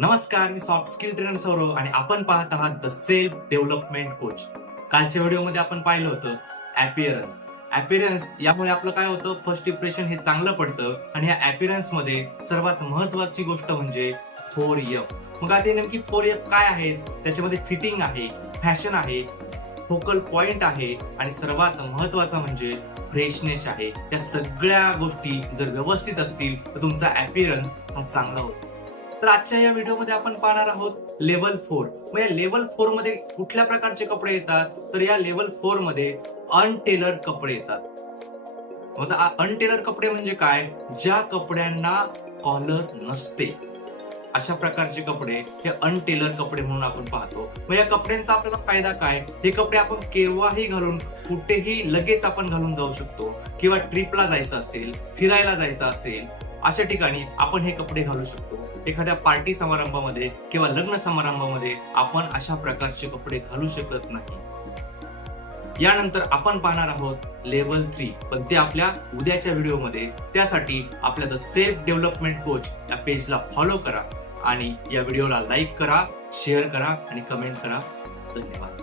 नमस्कार, मी soft skill trainer Saurav आणि आपण पाहत आहात द सेल्फ डेव्हलपमेंट कोच. कालच्या व्हिडिओमध्ये आपण पाहिलं होतं अपीअरन्स यामुळे आपलं काय होतं, फर्स्ट इम्प्रेशन हे चांगलं पडतं आणि या अपीअरन्स मध्ये सर्वात महत्वाची गोष्ट म्हणजे 4F. मग आता नेमकी 4F काय आहेत? त्याच्यामध्ये फिटिंग आहे, फॅशन आहे, फोकल पॉइंट आहे आणि सर्वात महत्वाचा म्हणजे फ्रेशनेस आहे. या सगळ्या गोष्टी जर व्यवस्थित असतील तर तुमचा अपीअरन्स हा चांगला होतो. तर आजच्या या व्हिडिओमध्ये आपण पाहणार आहोत लेवल 4. मग या लेवल 4 मध्ये कुठल्या प्रकारचे कपडे येतात? तर या लेवल 4 मध्ये अनटेलर कपडे येतात. मग अनटेलर कपडे म्हणजे काय? ज्या कपड्यांना कॉलर नसते, अशा प्रकारचे कपडे हे अनटेलर कपडे म्हणून आपण पाहतो. मग या कपड्यांचा आपल्याला फायदा काय? हे कपडे आपण केव्हाही घालून कुठेही लगेच आपण घालून जाऊ शकतो, किंवा ट्रिपला जायचं असेल, फिरायला जायचं असेल, अशा ठिकाणी आपण हे कपडे घालू शकतो. एखाद्या पार्टी समारंभामध्ये किंवा लग्न समारंभामध्ये आपण अशा प्रकारचे कपडे घालू शकत नाही. यानंतर आपण पाहणार आहोत लेवल 3, पण ते आपल्या उद्याच्या व्हिडिओमध्ये. त्यासाठी आपल्या द सेल्फ डेव्हलपमेंट कोच या पेजला फॉलो करा आणि या व्हिडिओला लाईक करा, शेअर करा आणि कमेंट करा. धन्यवाद.